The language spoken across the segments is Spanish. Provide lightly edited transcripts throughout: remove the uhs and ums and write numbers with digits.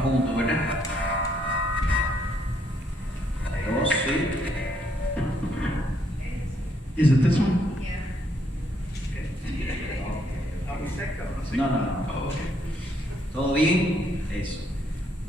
leernos juntos, ¿verdad? Dos, sí. Is it this one? No. Oh, okay. ¿Todo bien? Eso.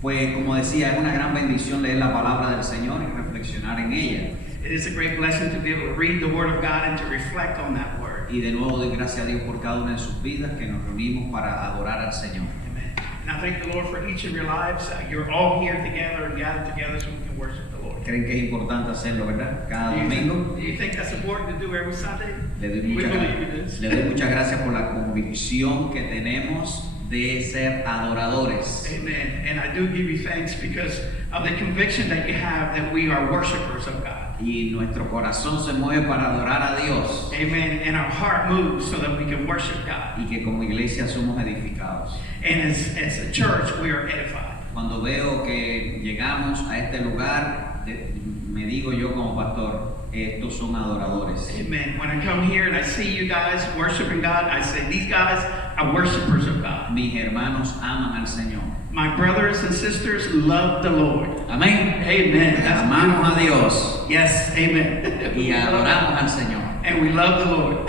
Pues como decía, es una gran bendición leer la palabra del Señor y reflexionar en ella. It is a great blessing to be able to read the Word of God and to reflect on that Word. Y de nuevo doy gracias a Dios por cada una de sus vidas que nos reunimos para adorar al Señor. Amen. And I thank the Lord for each of your lives. You're all here together and gathered together so we can worship the Lord. Creen que es importante hacerlo, ¿verdad? Cada Do domingo. you think that's important to do every Sunday? Le doy We muchas believe it is. muchas gracias por la convicción que tenemos de ser adoradores. Amen. And I do give you thanks because of the conviction that you have that we are worshipers of God. Y nuestro corazón se mueve para adorar a Dios. Amen. And our heart moves so that we can worship God. Y que como iglesia somos edificados. And as a church, we are edified. Cuando veo que llegamos a este lugar, me digo yo como pastor, estos son adoradores. Amen. When I come here and I see you guys worshiping God, I say, these guys are worshipers of God. Mis hermanos aman al Señor. My brothers and sisters love the Lord. Amén. Amen. Amamos a Dios. Yes, amen. Y adoramos al Señor. And we love the Lord.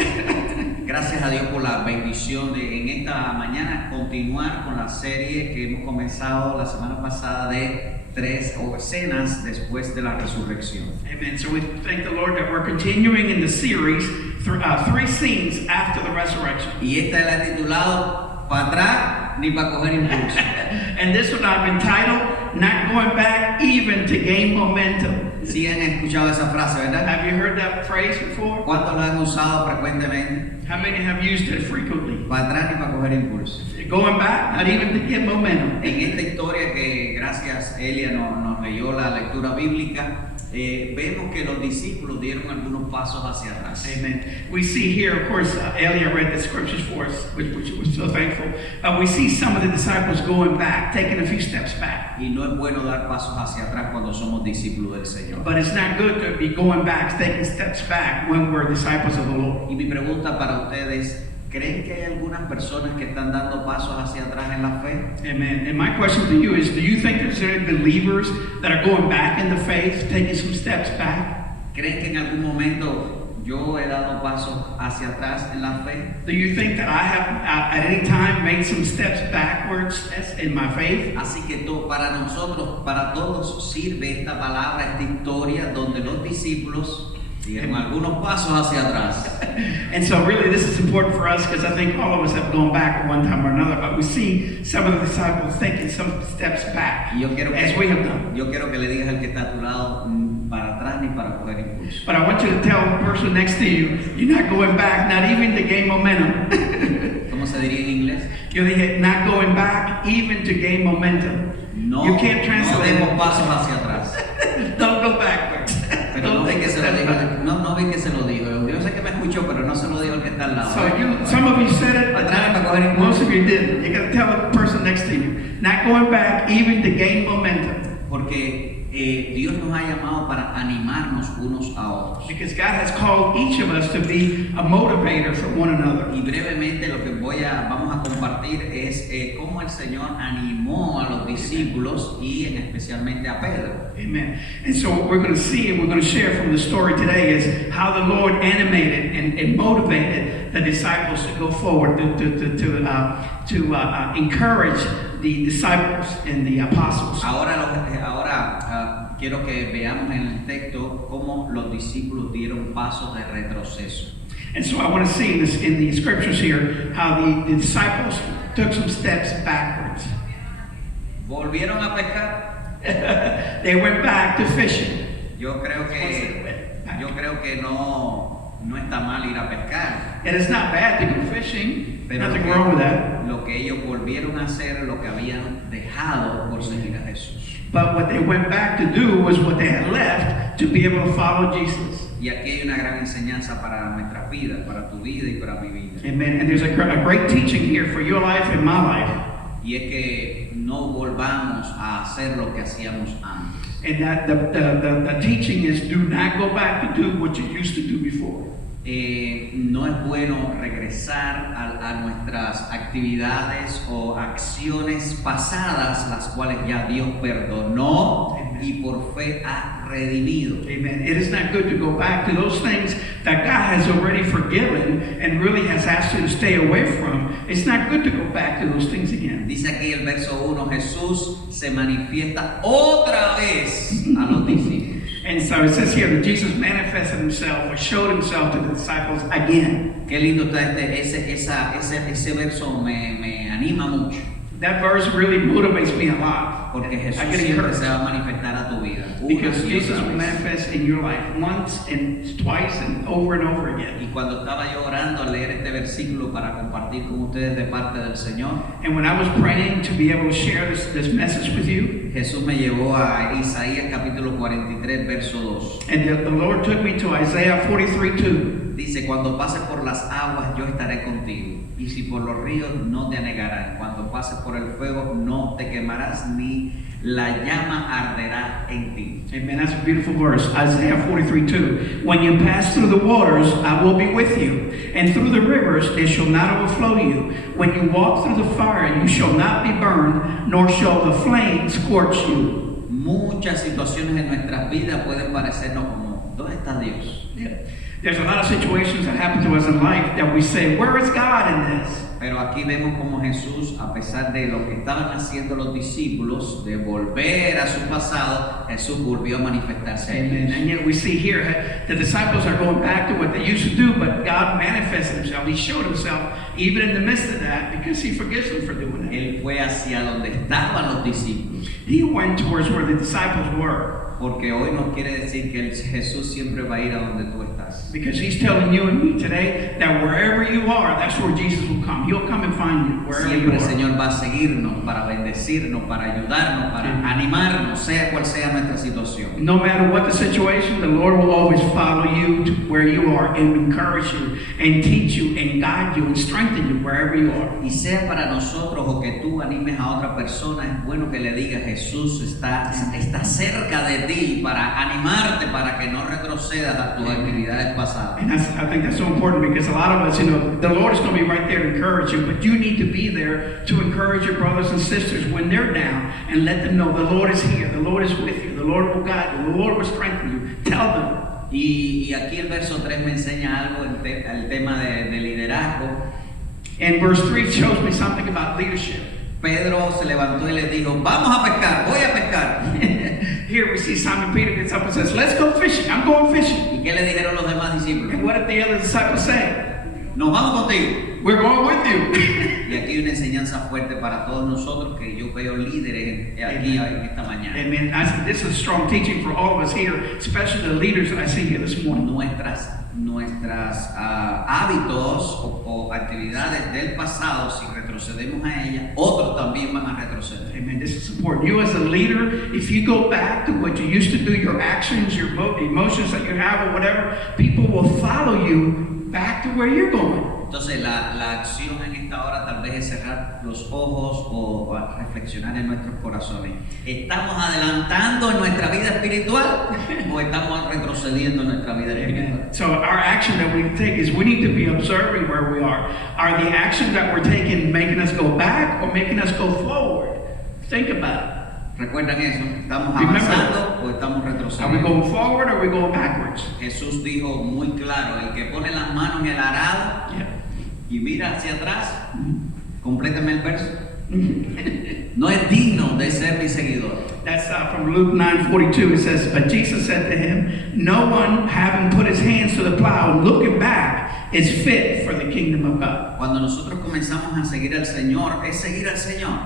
Gracias a Dios por la bendición de en esta mañana continuar con la serie que hemos comenzado la semana pasada de 3 escenas después de la resurrección. Amen. So we thank the Lord that we're continuing in the series, 3 scenes after the resurrection. Y esta la he titulado "Para atrás ni para coger impulso". And this one I've entitled, Not Going Back Even to Gain Momentum. Sí han escuchado esa frase, ¿verdad? Have you heard that phrase before? ¿Cuántos lo han usado frecuentemente? How many have used it frequently? Para atrás ni para coger impulso. Going back, not even to get momentum. En esta historia que gracias Elia nos leyó la lectura bíblica, vemos que los discípulos dieron algunos pasos hacia atrás. Amen. We see here, of course, Elia read the scriptures for us, which we're so thankful. We see some of the disciples going back, taking a few steps back. Y no es bueno dar pasos hacia atrás cuando somos discípulos del Señor. But it's not good to be going back, taking steps back when we're disciples of the Lord. Y mi pregunta para ustedes, ¿creen que hay algunas personas que están dando pasos hacia atrás en la fe? Amen. And my question to you is, do you think there's any believers that are going back in the faith, taking some steps back? ¿Creen que en algún momento yo he dado pasos hacia atrás en la fe? Do you think that I have at any time made some steps backwards in my faith? Así que para nosotros, para todos sirve esta palabra, esta historia donde los discípulos dieron algunos pasos hacia atrás. And so really this is important for us because I think all of us have gone back at one time or another, but we see some of the disciples taking some steps back, Y yo quiero as we have done. que le digas al que está a tu lado, para atrás ni para coger impulso. But I want you to tell the person next to you, you're not going back, not even to gain momentum. ¿Cómo se diría en inglés? You're not going back even to gain momentum. No, You can't no translate demos it. pasos hacia atrás. Don't go backwards. Pero no ve que se lo dijo, no ve que se lo dijo. Yo sé que me escuchó, pero no se lo dijo el que está al lado. So some of you said it, but Atrás para coger impulso. most of you didn't. You got to tell the person next to you, not going back even to gain momentum. Porque Dios nos ha llamado para animarnos unos a otros. Because God has called each of us to be a motivator for one another. Y brevemente lo que vamos a compartir es cómo el Señor animó a los discípulos y especialmente a Pedro. Amen. And so what we're going to see and we're going to share from the story today is how the Lord animated and motivated the disciples to go forward, to encourage the disciples and the apostles. Ahora quiero que veamos en el texto cómo los discípulos dieron pasos de retroceso. And so I want to see this in the scriptures here how the disciples took some steps backwards. ¿Volvieron a pescar? They went back to fishing. Yo creo que no está mal ir a pescar. And it's not bad to go fishing. Pero Nothing wrong with that. lo que ellos volvieron a hacer, lo que habían dejado por seguir a Jesús. But what they went back to do was what they had left to be able to follow Jesus. Y aquí hay una gran enseñanza para nuestras vidas, para tu vida y para mi vida. Amen. And there's a great teaching here for your life and my life. Y es que no volvamos a hacer lo que hacíamos antes. And that the teaching is do not go back to do what you used to do before. no es bueno regresar a nuestras actividades o acciones pasadas, las cuales ya Dios perdonó y por fe ha redimido. Amen. It is not good to go back to those things that God has already forgiven and really has asked you to stay away from. It's not good to go back to those things again. Dice aquí el verso 1, Jesús se manifiesta otra vez a los discípulos. And so it says here that Jesus manifested himself or showed himself to the disciples again. Qué lindo está ese verso, me anima mucho. That verse really motivates me a lot. Porque Jesús I get siempre encouraged. se va a manifestar a tu vida. Because Una y Jesus otra will vez. manifest in your life once and twice and over again. Y cuando estaba yo orando al leer este versículo para compartir con ustedes de parte del Señor, And when I was praying to be able to share this message with you, Jesús me llevó a Isaías capítulo 43, verso 2. and the Lord took me to Isaiah 43:2. Dice, cuando pases por las aguas yo estaré contigo, y si por los ríos no te anegarán, cuando pases por el fuego no te quemarás, ni la llama arderá en ti. Amen. That's a beautiful verse. Isaiah 43:2. When you pass through the waters, I will be with you. And through the rivers, they shall not overflow you. When you walk through the fire, you shall not be burned, nor shall the flame scorch you. Muchas situaciones en nuestras vidas pueden parecernos como, ¿dónde está Dios? Yeah. There's a lot of situations that happen to us in life that we say, where is God in this? Pero aquí vemos como Jesús, a pesar de lo que estaban haciendo los discípulos, de volver a su pasado, Jesús volvió a manifestarse. a Amen. ellos. And yet we see here the disciples are going back to what they used to do, but God manifested himself. He showed himself even in the midst of that because he forgives them for doing it. Él fue hacia donde estaban los discípulos. He went towards where the disciples were. Porque hoy nos quiere decir que Jesús siempre va a ir a donde tú estás. Because he's telling you and me today that wherever you are, that's where Jesus will come. He'll come and find you wherever you Siempre el are. Señor va a seguirnos para bendecirnos, para ayudarnos, para animarnos, sea cual sea nuestra situación. No matter what the situation, the Lord will always follow you to where you are and encourage you and teach you and guide you and strengthen you wherever you are. Y sea para nosotros o que tú animes a otra persona, es bueno que le digas, Jesús está cerca de ti para animarte, para que no retrocedas a tus actividades pasadas. And I think that's so important because a lot of us, the Lord is going to be right there to encourage you, but you need to be there to encourage your brothers and sisters when they're down and let them know the Lord is here, the Lord is with you, the Lord will guide you, the Lord will strengthen you. Tell them. Y aquí el verso 3 me enseña algo, el tema de liderazgo. And verse 3 shows me something about leadership. Pedro se levantó y le dijo, vamos a pescar, voy a pescar. Here we see Simon Peter gets up and says, let's go fishing, I'm going fishing. ¿Y qué le dijeron los demás discípulos? And what did the other disciples say? Nos vamos contigo. We're going with you. Y aquí hay una enseñanza fuerte para todos nosotros que yo veo líderes aquí en esta mañana. Amen. I said, this is strong teaching for all of us here, especially the leaders that I see here this morning. Nuestras hábitos o actividades del pasado, si retrocedemos a ellas, otros también van a retroceder. Amen. This is important. You as a leader, if you go back to what you used to do, your actions, your emotions that you have or whatever, people will follow you back to where you're going. Entonces la acción en esta hora tal vez es cerrar los ojos o reflexionar en nuestros corazones. ¿Estamos adelantando en nuestra vida espiritual o estamos retrocediendo en nuestra vida espiritual? So our action that we take is we need to be observing where we are. Are the actions that we're taking making us go back or making us go forward? Think about it. ¿Recuerdan eso? ¿Estamos avanzando o estamos Are we retrocediendo? going forward or are we going backwards? Jesús dijo muy claro, el que pone las manos en el arado y mira hacia atrás, complétame el verso, no es digno de ser mi seguidor. That's from Luke 9:42. It says, but Jesus said to him, no one having put his hands to the plow and looking back is fit for the kingdom of God. Cuando nosotros comenzamos a seguir al Señor, es seguir al Señor.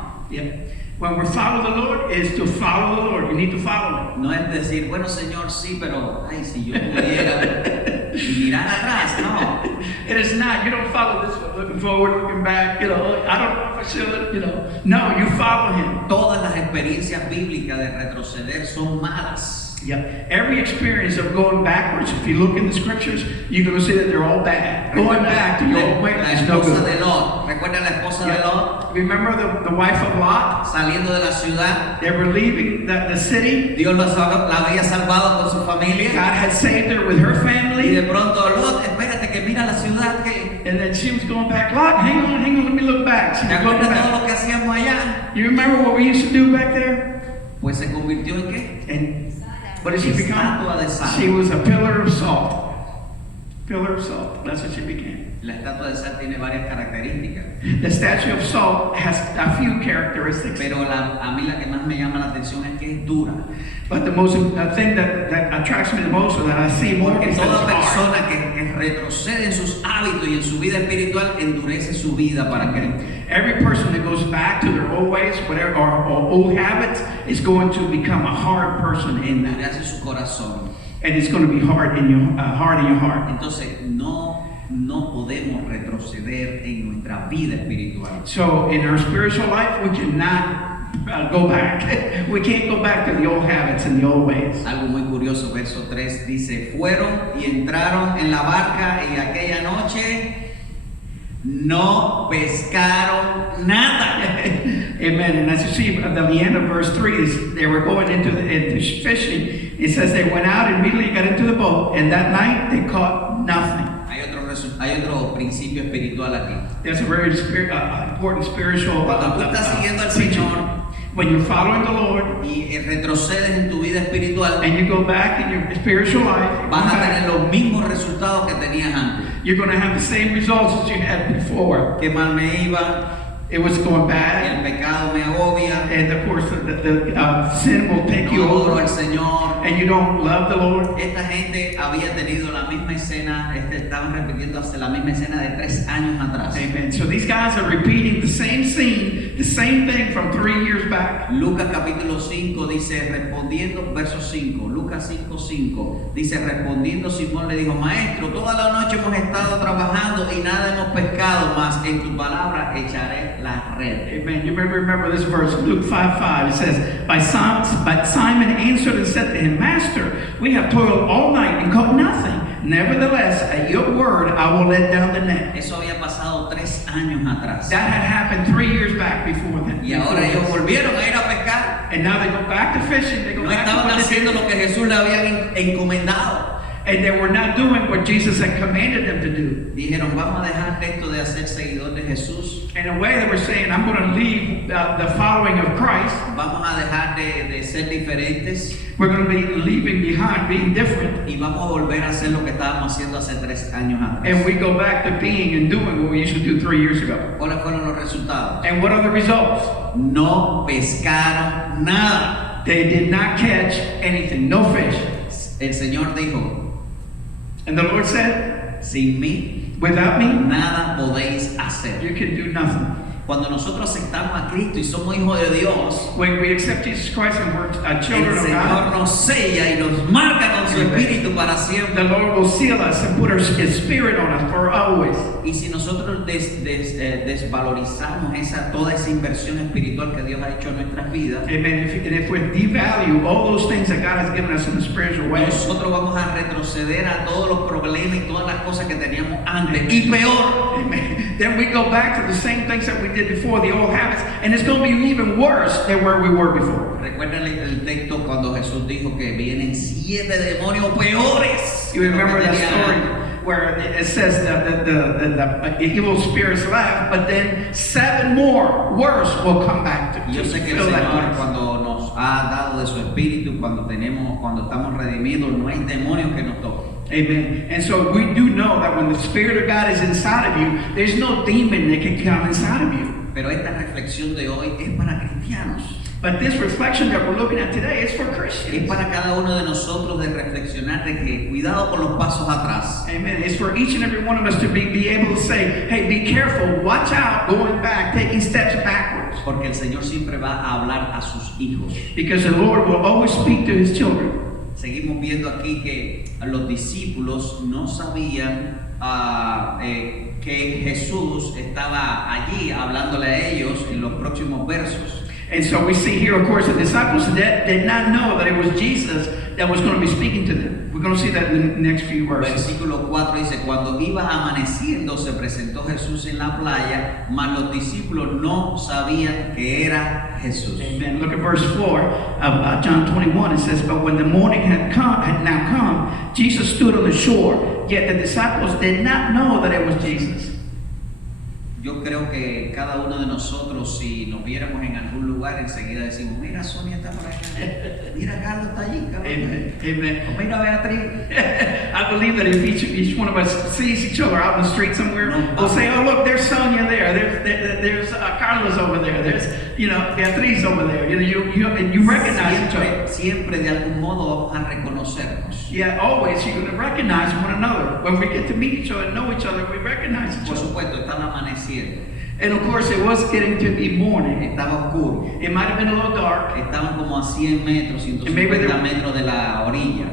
When we follow the Lord, is to follow the Lord. You need to follow Him. No es decir, bueno Señor, sí, pero ay, si yo pudiera mirar atrás, no. It is not. You don't follow this one, looking forward, looking back. I don't know if I should. No, you follow Him. Todas las experiencias bíblicas de retroceder son malas. Every experience of going backwards, if you look in the scriptures, you're going to see that they're all bad. Going back to your old way La is no esposa good. de Lot, ¿recuerdan la esposa de Lot? Remember the wife of Lot? Saliendo de la ciudad, They were leaving the city. Dios la había salvado con su familia. God had saved her with her Y family. de pronto, Lot, espérate que que mira la ciudad que... And then she was going back. Lot, hang on, let me look back. She ¿Te was looking acuerdas todo back. lo que hacíamos allá? You remember what we used to do back there? Pues se convirtió en qué? And what did she become? Estatua de sal. She was a pillar of salt. Pillar of salt. That's what she became. La estatua de sal tiene varias características, The statue of salt has a few characteristics. pero a mí la que más me llama la atención es que es dura. But the most thing that attracts me the most, or that I see more, Porque is that toda it's hard. persona que retrocede en sus hábitos y en su vida espiritual endurece su vida para Cristo. Every person that goes back to their old ways, whatever, or old habits, is going to become a hard person in that, Endurece su corazón. and it's going to be hard in your heart. Entonces no podemos retroceder en nuestra vida espiritual. So in our spiritual life, we cannot go back. We can't go back to the old habits and the old ways. Algo muy curioso, verso 3 dice, fueron y entraron en la barca y aquella noche no pescaron nada. Amen. And as you see at the end of verse 3, they were going into fishing. It says they went out and immediately got into the boat, and that night they caught nothing. Hay otro principio espiritual aquí. There's a very important spiritual Cuando tú estás siguiendo al teaching. Señor When you're following the Lord y retrocedes en tu vida espiritual, and you go back in your spiritual life, vas a tener los mismos resultados que tenías antes. you're going to have the same results as you had before. Qué mal me iba, It was going el bad, pecado me agobia, and of course the sin will take you no adoro over, al Señor. and you don't love the Lord. Esta gente había tenido la misma escena, estaban repitiendo hasta la misma escena de 3 años atrás. Amen. So these guys are repeating the same scene, the same thing from 3 years back. Lucas capítulo 5 dice, respondiendo, verso 5, Lucas 5:5, dice, respondiendo Simón le dijo, maestro, toda la noche hemos estado trabajando y nada hemos pescado, mas en tu palabra echaré la red. Amen. You remember this verse, Luke 5:5. It says, But Simon answered and said to him, Master, we have toiled all night and caught nothing. Nevertheless, at your word, I will let down the net. Eso había pasado 3 años atrás. That had happened 3 years back before then. Y ahora ellos volvieron a ir a pescar. And now they go back to fishing. They go No back to estaban what they haciendo did. lo que Jesús le había encomendado. And they were not doing what Jesus had commanded them to do. Dijeron, vamos a dejar esto de hacer seguidor de Jesús. In a way, they were saying, I'm going to leave the following of Christ. Vamos a dejar de ser diferentes We're going to be leaving behind being different. y vamos a volver a hacer lo que estábamos haciendo hace 3 años And atrás. we go back to being and doing what we used to do 3 years ago. ¿Cuáles fueron los resultados? And what are the results? No pescaron nada. They did not catch anything, no fish. El Señor dijo, And the Lord said, sin mí without me, nada podéis hacer. you can do nothing. Cuando nosotros aceptamos a Cristo y somos hijos de Dios, When we accept Jesus Christ and we're el children of Señor God, nos sella y nos marca con su Amen. espíritu para the siempre. Lord will seal us and put His Spirit on us for always. Y si nosotros desvalorizamos toda esa inversión espiritual que Dios ha hecho en nuestras vidas, Amen. If we devalue all those things that God has given us in the spiritual way, nosotros vamos a retroceder a todos los problemas y todas las cosas que teníamos antes. Y peor, amen, then we go back to the same things that we did before, the old habits, and it's going to be even worse than where we were before. recuerden el texto cuando Jesús dijo que vienen 7 demonios peores. You remember que lo que that tenía story antes. where it says that the evil spirits laugh, but then 7 more worse will come back to Y yo sé que el fill that Señor place. cuando nos ha dado de su espíritu, cuando estamos redimidos, no hay demonios que nos toquen. Amen. And so we do know that when the Spirit of God is inside of you, there's no demon that can come inside of you. Pero esta reflexión de hoy es para cristianos. But this reflection that we're looking at today is for Es Christians. para cada uno de nosotros de reflexionar de que cuidado con los pasos atrás. Amen. It's for each and every one of us to be able to say, hey, be careful, watch out, going back, taking steps backwards. Porque el Señor siempre va a hablar a sus hijos. Because the Lord will always speak to His children. Seguimos viendo aquí que los discípulos no sabían que Jesús estaba allí hablándole a ellos en los próximos versos. And so we see here, of course, the disciples did not know that it was Jesus that was going to be speaking to them. We're going to see that in the next few verses. Versículo 4 dice, cuando iba amaneciendo se presentó Jesús en la playa, mas los discípulos no sabían que era Jesús. Amen. Look at verse 4 of John 21. It says, but when the morning had now come, Jesus stood on the shore. yet the disciples did not know that it was Jesus. Yo creo que cada uno de nosotros, si nos viéramos en algún lugar, enseguida decimos, mira, Sonia está por acá, mira, Carlos está allí, Amen. Amen. o mira, Beatriz. I believe that if each one of us sees each other out in the street somewhere, we'll say, oh, look, there's Sonia there. There's Carlos over there. There's, Beatriz over there. You recognize each other. Siempre de algún modo vamos a reconocernos. Yeah, always you're going to recognize one another. When we get to meet each other, know each other, we recognize each Por other. supuesto, estaba amaneciendo, And of course, it was getting to be morning. estaba oscuro, It might have been a little dark. estaban como a 100 metros, 150 metros de la orilla.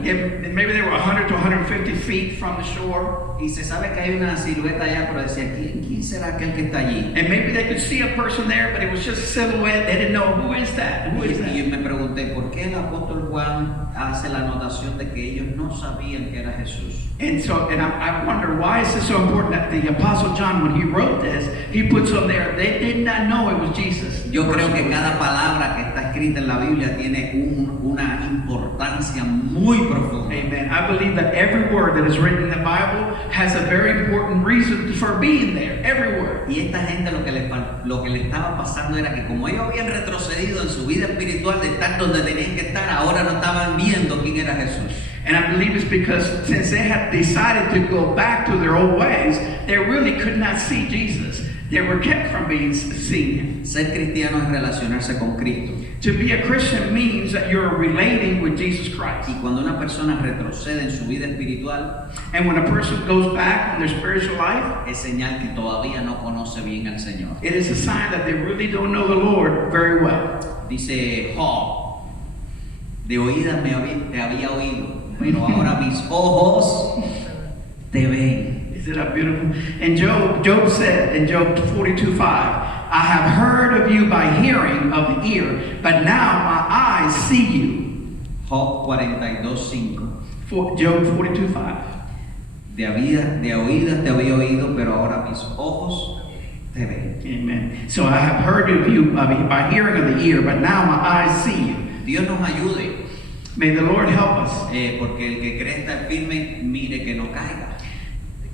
Maybe they were 100 to 150 feet from the shore. Y se sabe que hay una silueta allá, pero decía, ¿quién será aquel que está allí? And maybe they could see a person there, but it was just a silhouette. They didn't know who is that. Who is Y that? yo me pregunté, ¿por qué el apóstol Juan hace la anotación de que ellos no sabían que era Jesús? And I wonder, why is this so important that the Apostle John, when he wrote this, he puts on there, they did not know it was Jesus. Yo creo que cada palabra que está escrita en la Biblia tiene una importancia muy profunda. Amen. I believe that every word that is written in the Bible has a very important reason for being there. Every word. Y esta gente lo que le estaba pasando era que como ellos habían retrocedido en su vida espiritual de estar donde tenían que estar, ahora no estaban viendo quién era Jesús. And I believe it's because since they had decided to go back to their old ways, they really could not see Jesus. They were kept from being seen. Ser cristiano es relacionarse con Cristo. To be a Christian means that you're relating with Jesus Christ. Y cuando una persona retrocede en su vida espiritual, And when a person goes back in their spiritual life, es señal que todavía no conoce bien al Señor. it is a sign that they really don't know the Lord very well. Dice Job, de oídas te había oído, pero ahora mis ojos te ven. Isn't that beautiful? And Job said in Job 42:5, I have heard of you by hearing of the ear, but now my eyes see you. Job 42:5. Job 42:5. De oídas te había oído, pero ahora mis ojos te ven. Amen. So I have heard of you by hearing of the ear, but now my eyes see you. Dios nos ayude, May the Lord help us. porque el que cree estar firme, mire que no caiga.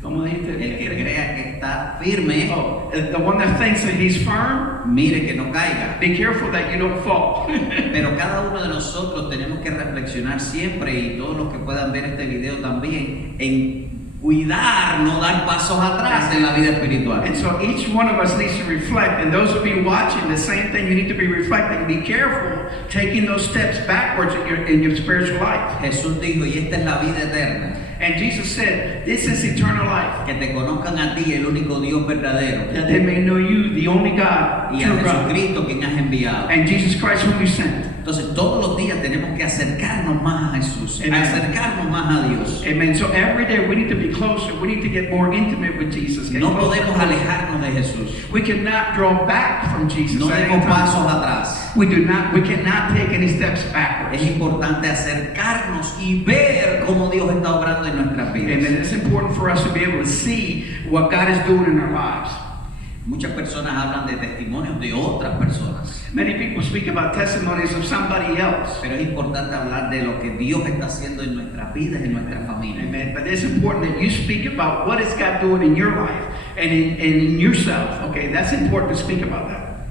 Como dijiste, El que crea que está firme, oh, the one that thinks that he's firm, mire que no caiga. be careful that you don't fall. Pero cada uno de nosotros tenemos que reflexionar siempre, y todos los que puedan ver este video también, en cuidar, no dar pasos atrás en la vida espiritual. And so each one of us needs to reflect, and those of you watching, the same thing, you need to be reflecting. Be careful taking those steps backwards in your spiritual life. Jesús dijo, y esta es la vida eterna, And Jesus said, this is eternal life, que te conozcan a ti, el único Dios verdadero, that they may know you, the only God, y a true God, Jesucristo quien has enviado. and Jesus Christ whom you sent. Entonces todos los días tenemos que acercarnos más a Jesús, Amen. acercarnos más a Dios. Amen. So every day we need to be closer. We need to get more intimate with Jesus. Get No closer. podemos alejarnos de Jesús, We cannot draw back from Jesus. no at any demos time. pasos atrás. We cannot take any steps backwards. Es importante acercarnos y ver cómo Dios está obrando en nuestras Amen. vidas. It's important for us to be able to see what God is doing in our lives. Muchas personas hablan de testimonios de otras personas, Many people speak about testimonies of somebody else. pero es importante hablar de lo que Dios está haciendo en nuestras vidas, en nuestra familia. Amen. But it's important that you speak about what is God doing in your life and in yourself. Okay, that's important to speak about that.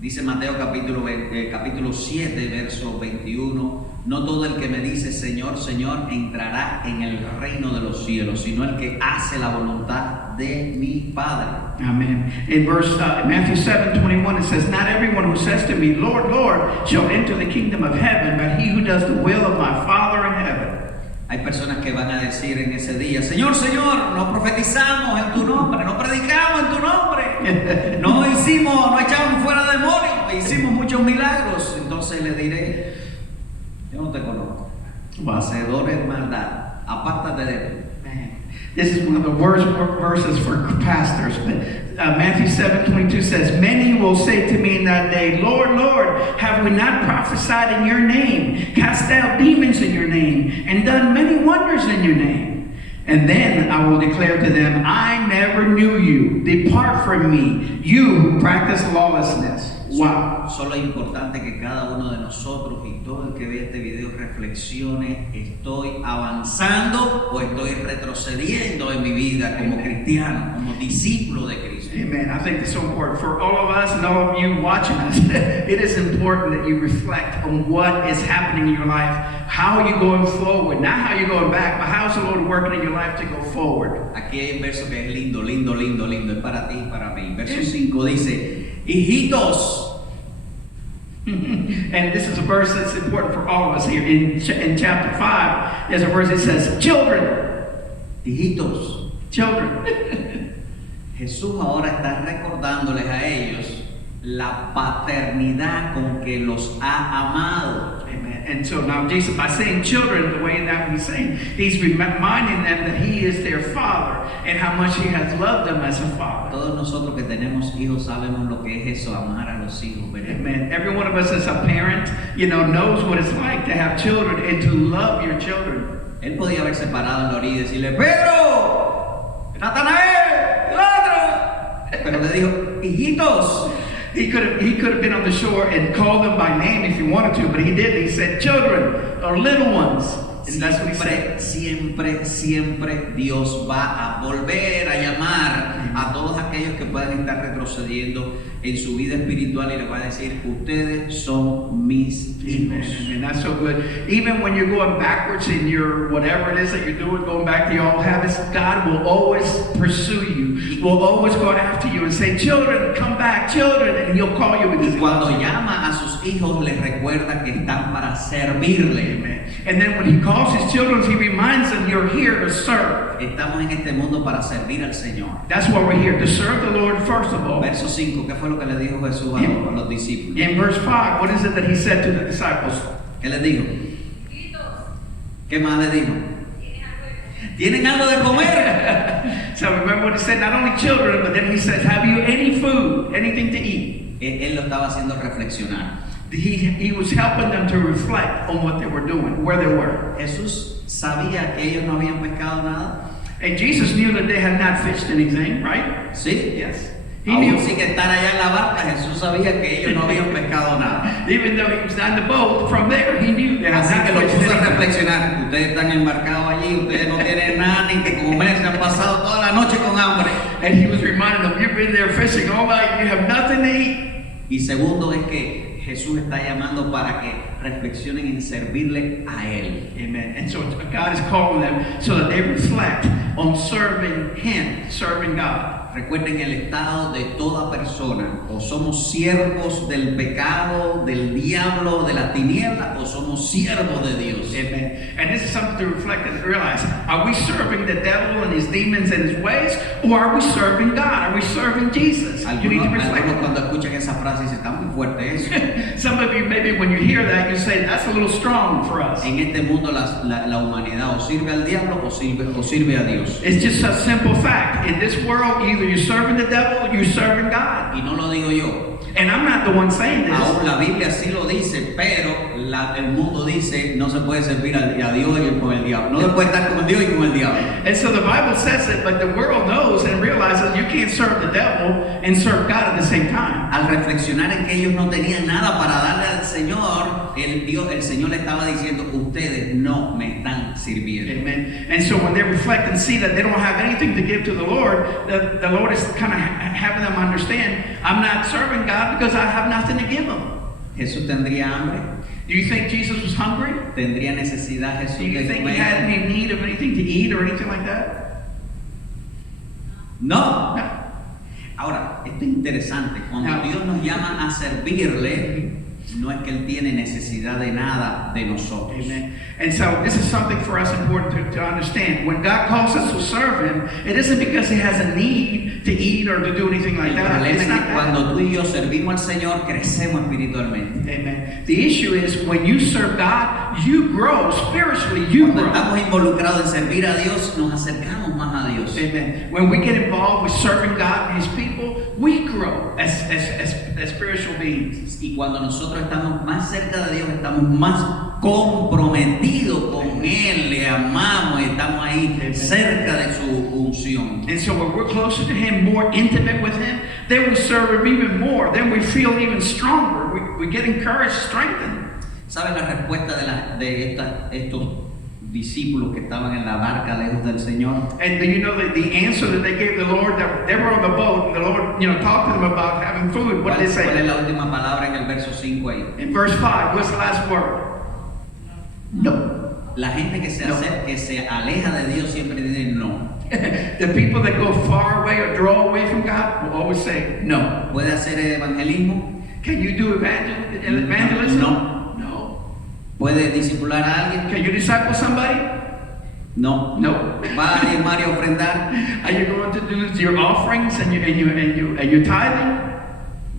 Dice Mateo capítulo 7, verso 21, no todo el que me dice Señor, Señor entrará en el reino de los cielos, sino el que hace la voluntad de mi Padre. Amen. In Matthew 7:21, it says, not everyone who says to me, Lord, Lord, shall enter the kingdom of heaven, but he who does the will of my Father in heaven. Hay personas que van a decir en ese día, Señor, Señor, no profetizamos en tu nombre, no predicamos en tu nombre, no echamos fuera demonios, hicimos muchos milagros. Entonces le diré, yo no te conozco, hacedor de maldad, apártate de mí. Man, this is one of the worst verses for pastors. But Matthew 7:22 says, many will say to me in that day, Lord, Lord, have we not prophesied in your name, cast out demons in your name, and done many wonders in your name? And then I will declare to them, I never knew you. Depart from me, you who practice lawlessness. Wow. Solo es importante que cada uno de nosotros y todo el que ve este video reflexione: ¿estoy avanzando o estoy retrocediendo en mi vida como cristiano, como discípulo de Cristo? Amen. I think it's so important for all of us and all of you watching us. It is important that you reflect on what is happening in your life. How are you going forward? Not how you're going back, but how is the Lord working in your life to go forward? Aquí hay un verso que es lindo, lindo, lindo, lindo. Es para ti y para mí. Verso 5 dice: hijitos. And this is a verse that's important for all of us here. In chapter 5, there's a verse that says, children. Hijitos. Children. Jesús ahora está recordándoles a ellos la paternidad con que los ha amado. Amen. And so now Jesus, by saying children the way that he's saying, he's reminding them that he is their father and how much he has loved them as a father. Todos nosotros que tenemos hijos sabemos lo que es eso, amar a los hijos, ¿verdad? Amen. Every one of us as a parent, knows what it's like to have children and to love your children. Él podía haberse parado en la orilla y decirle: ¡Pedro! ¡Natanael! ¡El otro! Pero le dijo: hijitos. He could have been on the shore and called them by name if he wanted to, but he didn't. He said children or little ones. And that's what he said. Siempre Dios va a volver a llamar a todos aquellos que puedan estar retrocediendo en su vida espiritual y les va a decir: ustedes son mis hijos. And that's so good. Even when you're going backwards in your whatever it is that you're doing, going back to your old habits, God will always pursue you. Will always go after you and say, children, come back, children, and he'll call you with his Cuando llama a sus hijos, les recuerda que están para servirle. Amen. And then when he calls his children, he reminds them, you're here to serve. Estamos en este mundo para servir al Señor. That's why we're here, to serve the Lord first of all. Verso 5, ¿qué fue lo que le dijo Jesús a los discípulos? In verse 5, what is it that he said to the disciples? ¿Qué les dijo? ¿Qué más les dijo? ¿Tienen algo de comer? So remember what he said, not only children, but then he says, have you any food, anything to eat? Él lo estaba haciendo reflexionar. He was helping them to reflect on what they were doing, where they were. Jesús sabía que ellos no habían pescado nada. And Jesus knew that they had not fished anything, right? Sí. Yes. He Aún knew. sin estar allá en la barca, Jesús sabía que ellos no habían pescado nada. Even though he was on the boat, from there he knew they had Así not que lo fished puso a anything. reflexionar. Ustedes están embarcados allí, ustedes no tienen nada ni que comer, se han pasado toda la noche con hambre. And he was reminding them, you've been there fishing all night, you have nothing to eat. Y segundo es que Jesús está llamando para que reflexionen en servirle a Él. Amen. And so God is calling them so that they reflect on serving Him, serving God. Recuerden el estado de toda persona: o somos siervos del pecado, del diablo, de la tiniebla, o somos siervos de Dios. Amen. And this is something to reflect and realize. Are we serving the devil and his demons and his ways? Or are we serving God? Are we serving Jesus? You need to reflect. Algunos cuando escuchan esa frase dicen: está muy fuerte eso. Some of you, maybe when you hear that, you say, that's a little strong for us. En este mundo la humanidad o sirve al diablo o sirve a Dios. It's just a simple fact. In this world, either you're serving the devil or you're serving God. Y no lo digo yo. And I'm not the one saying this. Aún la Biblia sí lo dice, pero el mundo dice: no se puede servir a Dios y con el diablo. No se puede estar con Dios y con el diablo. And so the Bible says it, but the world knows and realizes you can't serve the devil and serve God at the same time. Al reflexionar en que ellos no tenían nada para darle al Señor, el Señor le estaba diciendo: ustedes no me están sirviendo. Amen. And so when they reflect and see that they don't have anything to give to the Lord, the Lord is kind of having them understand, I'm not serving God because I have nothing to give Him. Jesús tendría hambre. Do you think Jesus was hungry? ¿Tendría necesidad Do Jesús you de think he had comer? any need of anything to eat or anything like that? No. No. Ahora, esto es interesante. Cuando No. Dios nos llama a servirle, no es que Él tiene necesidad de nada de nosotros. Amen. And so this is something for us important to understand. When God calls us to serve Him, it isn't because He has a need to eat or to do anything like El that. problema It's es not que that. cuando tú y yo servimos al Señor, crecemos espiritualmente. Amen. The issue is when you serve God, you grow spiritually. You Cuando grow. estamos involucrados en servir a Dios, nos acercamos más a Dios. Amen. When we get involved with serving God and His people, we grow as spiritual beings. Y cuando nosotros estamos más cerca de Dios, estamos más comprometidos con Él, le amamos y estamos ahí cerca de su unción. And so when we're closer to Him, more intimate with Him, then we serve Him even more. Then we feel even stronger. We get encouraged, strengthened. ¿Saben la respuesta de estos discípulos que estaban en la barca lejos del Señor? And do you know that the answer that they gave the Lord, that they were on the boat, and the Lord, talked to them about having food. What did they ¿Cuál es say? la última palabra en el verso 5 ahí? In verse 5, what's the last word? No. La gente que se aleja de Dios siempre dice no. The people that go far away or draw away from God will always say no. ¿Puede hacer evangelismo? Can you do evangelism? No. No. ¿Puede discipular a alguien? Can you disciple somebody? No. No. ¿Va a diezmar y ofrendar? Are you going to do your offerings and your tithing?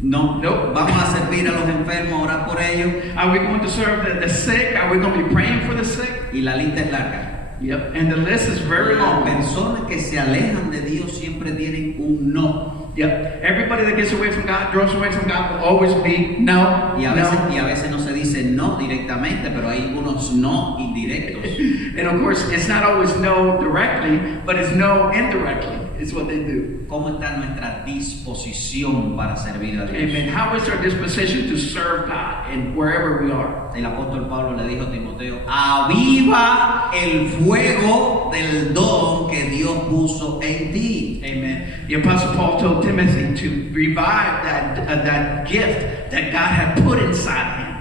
No. No. ¿Vamos a servir a los enfermos, orar por ellos? Are we going to serve the sick? Are we going to be praying for the sick? Y la lista es larga. Yep. And the list is very Las long. personas que se alejan de Dios siempre tienen un no. Yep. Everybody that gets away from God, draws away from God, will always be no. Y a veces no se dice no directamente, pero hay unos no indirectos. And of course, it's not always no directly, but it's no indirectly. It's what they do. ¿Cómo está nuestra disposición para servir a Dios? Amen. How is our disposition to serve God and wherever we are? El apóstol Pablo le dijo a Timoteo: aviva el fuego del don que Dios puso en ti. Amen. The Apostle Paul told Timothy to revive that gift that God had put inside him.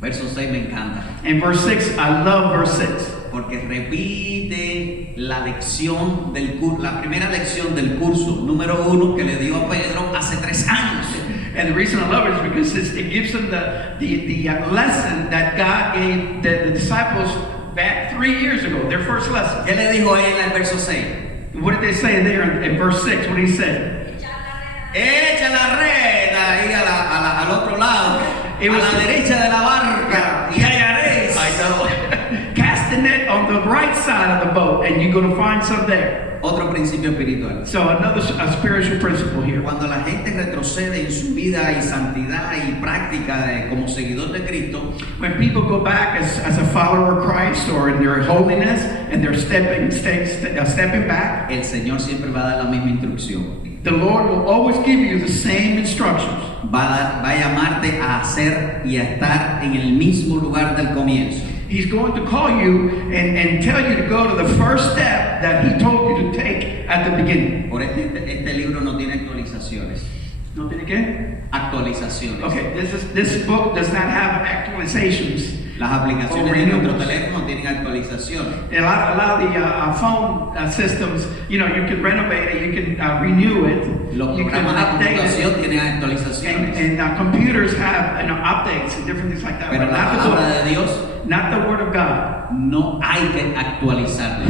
Verso 6 me encanta, And verse 6, I love verse 6. porque repite la lección del curso, la primera lección del curso número 1 que le dio a Pedro hace 3 años. And the reason I love it is because it gives them the lesson that God gave the disciples back 3 years ago, their first lesson. ¿Qué le dijo a él en el verso 6? What did they say there in verse 6? What did he say? Echa la red ahí al otro lado, It was- a la derecha de la barca, y hallaréis. I know. Cast the net on the right side of the boat, and you're going to find some there. Otro principio espiritual. So another spiritual principle here. Cuando la gente retrocede en su vida y santidad y práctica como seguidor de Cristo, When people go back as a follower of Christ or in their holiness and they're stepping back, el Señor siempre va a dar la misma instrucción. the Lord will always give you the same instructions. Va a llamarte a hacer y a estar en el mismo lugar del comienzo. He's going to call you and tell you to go to the first step that He told you to take at the beginning. Por este libro no tiene actualizaciones. No, did again? Actualizaciones. Okay, this book does not have actualizations. Las aplicaciones de nuestro teléfono tienen actualizaciones. A lot of the phone systems, you can renovate it, you can renew it, Los you can programas de update computación it, tienen actualizaciones. and computers have updates and different things like that. Pero But la not the palabra book, de Dios not the Word of God. no hay que actualizarla.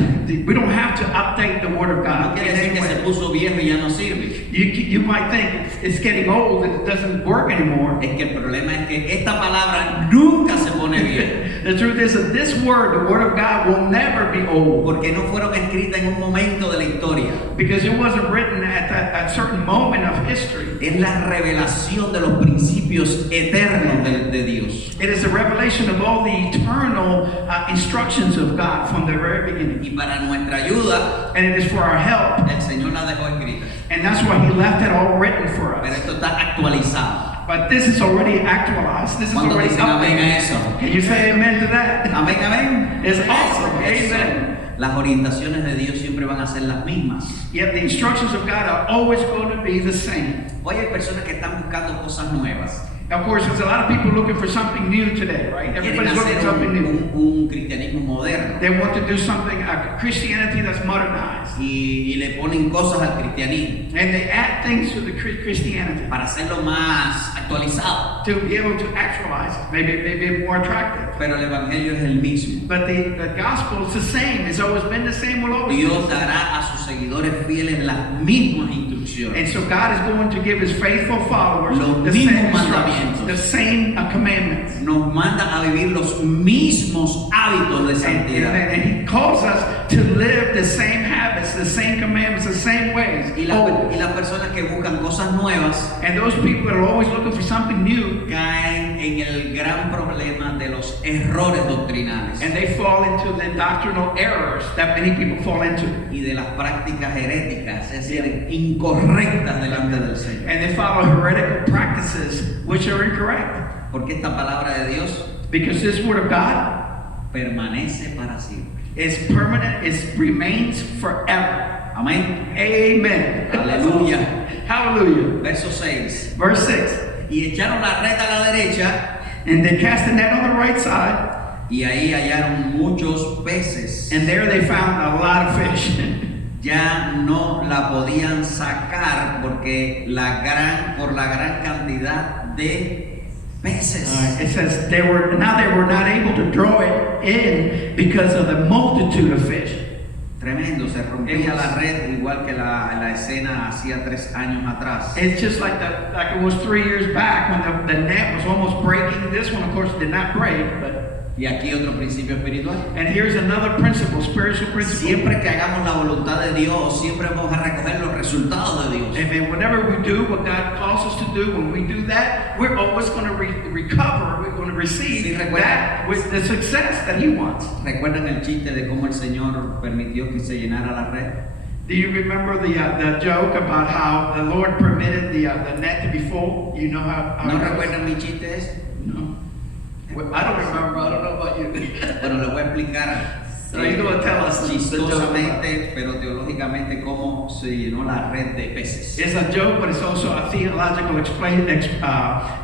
We don't have to update the Word of No God. quiere decir que se puso viejo y ya no sirve. You might think it's getting old and it doesn't work anymore. Es que el problema es que esta palabra nunca se pone vieja. The truth is that this word, the Word of God, will never be old. Porque no fueron escritas en un momento de la historia. Because it wasn't written at that certain moment of history. Es la revelación de los principios eternos de Dios. It is a revelation of all the eternal instructions of God from the very beginning. Y para nuestra ayuda, And it is for our help. el Señor la dejó escrita. And that's why He left it all written for Pero us. esto está actualizado. But this is already actualized. This is ¿Cuántos already dicen amén a updated. eso? Can you say amen to that? Amén, amén. It's awesome. Eso. Amen. Las orientaciones de Dios siempre van a ser las mismas. Yet the instructions of God are always going to be the same. Hoy hay personas que están buscando cosas nuevas. Of course, there's a lot of people looking for something new today, right? Quieren Everybody's looking for hacer something new. un cristianismo moderno. They want to do something, a Christianity that's modernized. Y le ponen cosas al cristianismo And they add things to the Christianity para hacerlo más actualizado. to be able to actualize it, maybe more attractive. Pero el evangelio es el mismo. But the gospel is the same. It's always been the same. Will always be the Dios same. dará a sus seguidores fieles las mismas And instrucciones. so God is going to give His faithful followers Los the mismos same instructions, mandamientos. the same commandments. Nos manda a vivir los mismos hábitos de And santidad. He calls us to live the same habits, the same commandments, the same ways. Y las personas que buscan cosas nuevas And those people that are always looking for something new, caen en el gran problema de los errores doctrinales and they fall into the doctrinal errors that many people fall into. y de las prácticas heréticas, es decir, incorrectas delante del Señor. And they follow heretical practices which are incorrect. Porque esta palabra de Dios Because this word of God permanece para siempre. is permanent, it remains forever. Amén. Amen. Aleluya. Hallelujah. Verso 6. Verse 6. Y echaron la red a la derecha And they cast the net on the right side, y ahí hallaron muchos peces. and there they found a lot of fish. Ya no la podían sacar porque por la gran cantidad de peces. It says they were not able to draw it in because of the multitude of fish. Tremendo, se rompía la red igual que la escena hacía 3 años atrás. It's just like it was 3 years back when the net was almost breaking. This one, of course, did not break, but. Y aquí otro principio espiritual. And here's another principle, spiritual principle. Siempre que hagamos la voluntad de Dios, siempre vamos a recoger los resultados de Dios. And whenever we do what God calls us to do, when we do that, we're always going to recover, we're going to receive that with the success that He wants. ¿Recuerdan el chiste de cómo el Señor permitió que se llenara la red? Do you remember the joke about how the Lord permitted the net to be full? You know how ¿No recuerdan mi chiste ese? No. Well, I don't remember. I don't know about you. Bueno, le voy a explicar So you're going to tell us the joke. chistosamente, pero teológicamente, cómo se llenó la red de peces. It's a joke, but it's also a theological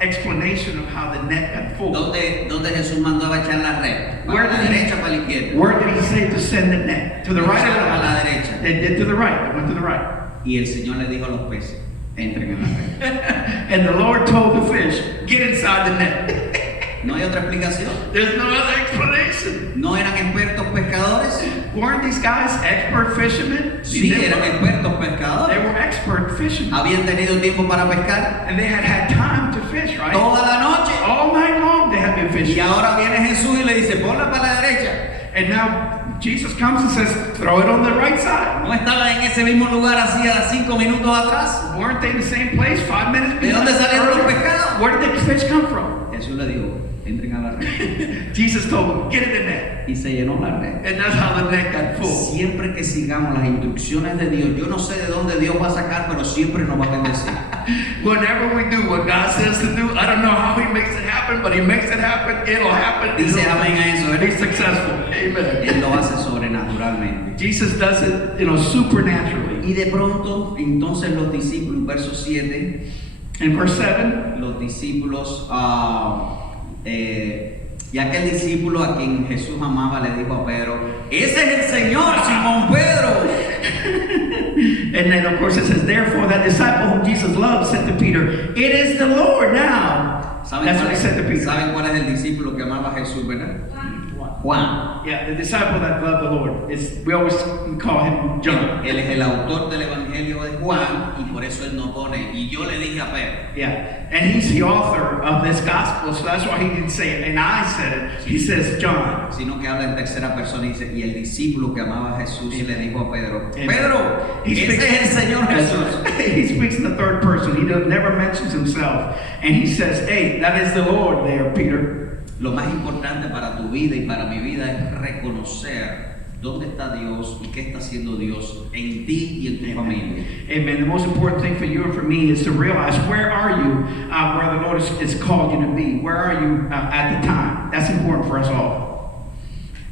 explanation of how the net got full. ¿Dónde Jesús mandó a echar la red? Where ¿Para la did he- derecha o para la izquierda? Where did He say to send the net? To the right or Echaron a the la left? derecha. They did to the right. They went to the right. Y el Señor le dijo a los peces, entren en la red. And the Lord told the fish, get inside the net. ¿No hay otra explicación? There's no other explanation. ¿No eran expertos pescadores? Weren't these guys expert fishermen? Sí, they, eran expertos they pescadores. were expert fishermen. Habían tenido tiempo para pescar And they had time to fish, right? toda la noche. All night long they had been Y fishing. ahora viene Jesús y le dice, ponla para la derecha. And now Jesus comes and says, throw it on the right side. ¿No estaban en ese mismo lugar hacía 5 minutos atrás? Weren't they in the same place 5 minutes ¿De dónde salieron los earlier? pescados? Where did the fish come from? Jesús le dijo, entren a la red. Jesus told them, get in the net. Y se llenó la red. And that's how the net got full. Siempre que sigamos las instrucciones de Dios, yo no sé de dónde Dios va a sacar, pero siempre nos va a bendecir. Whenever we do what God says to do, I don't know how He makes it happen, but He makes it happen. It'll happen. Dice amén a eso, Be ¿verdad? successful. Amen. Él lo hace sobrenaturalmente. Jesus does it, supernaturally. Y de pronto, entonces los discípulos, verso 7, In verse 7, los discípulos, y aquel discípulo a quien Jesús amaba le dijo a Pedro, ese es el Señor, Simón Pedro. and then of course it says, therefore that disciple whom Jesus loved said to Peter, it is the Lord now. That's what He said to Peter. ¿Saben cuál es el discípulo que amaba a Jesús, verdad? Juan. Yeah, the disciple that loved the Lord. We always call him John. Él es el autor del Evangelio de Juan y por eso él no pone, y yo le dije a Pedro. Yeah, and he's the author of this gospel, so that's why he didn't say it, and I said it. He says John. Sino que habla en tercera persona y dice, y el discípulo que amaba a Jesús y le dijo a Pedro, Amen. Pedro, He ese speaks- es el Señor Jesús. He speaks in the third person. He never mentions himself. And he says, hey, that is the Lord there, Peter. Lo más importante para tu vida y para mi vida es reconocer dónde está Dios y qué está haciendo Dios en ti y en tu familia. Amen. The most important thing for you and for me is to realize where are you where the Lord is called you to be. Where are you at the time? That's important for us all.